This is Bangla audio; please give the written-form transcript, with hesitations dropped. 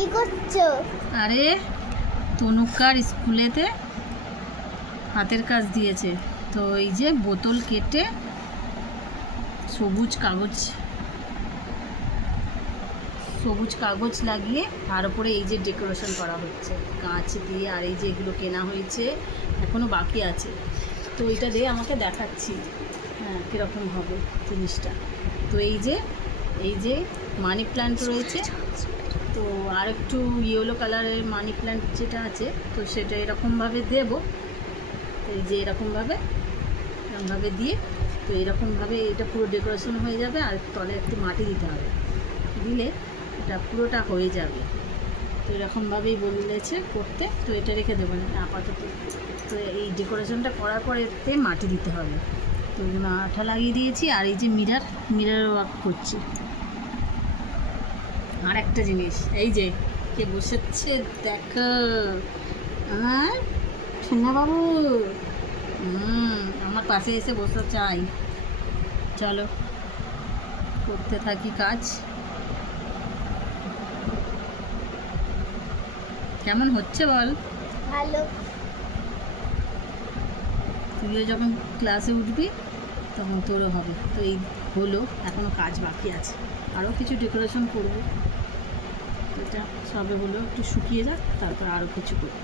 কি করছো? আরে তনুকার স্কুলেতে হাতের কাজ দিয়েছে, তো এই যে বোতল কেটে সবুজ কাগজ লাগিয়ে তার উপরে এই যে ডেকোরেশন করা হচ্ছে কাঁচ দিয়ে। আর এই যে এগুলো কেনা হয়েছে, এখনও বাকি আছে, তো এটা দিয়ে আমাকে দেখাচ্ছি হ্যাঁ কীরকম হবে জিনিসটা। তো এই যে মানি প্ল্যান্ট রয়েছে, তো আর একটু ইয়েলো কালারের মানি প্ল্যান্ট যেটা আছে, তো সেটা এরকমভাবে দেবো। তো এই যে এরকমভাবে দিয়ে, তো এরকমভাবে এটা পুরো ডেকোরেশন হয়ে যাবে। আর তলে একটু মাটি দিতে হবে, দিলে এটা পুরোটা হয়ে যাবে। তো এরকমভাবেই বলেছে করতে, তো এটা রেখে দেবো না আপাতত। তো এই ডেকোরেশনটা করার পর এতে মাটি দিতে হবে, তো ওইগুলো আঠা লাগিয়ে দিয়েছি। আর এই যে মিরার ওয়ার্ক করছি। আর একটা জিনিস, এই যে কে বসেছে দেখো, আমার বাবু আমার পাশে এসে বসতে চাই। চলো করতে থাকি কাজ। কেমন হচ্ছে বল? ভালো। তুইও যখন ক্লাসে উঠবি তখন তোরও হবে। তো এই হলো, এখনও কাজ বাকি আছে, আরও কিছু ডেকোরেশন করবো। এটা সবে হলো, একটু শুকিয়ে যাক, তারপর আরও কিছু করবো।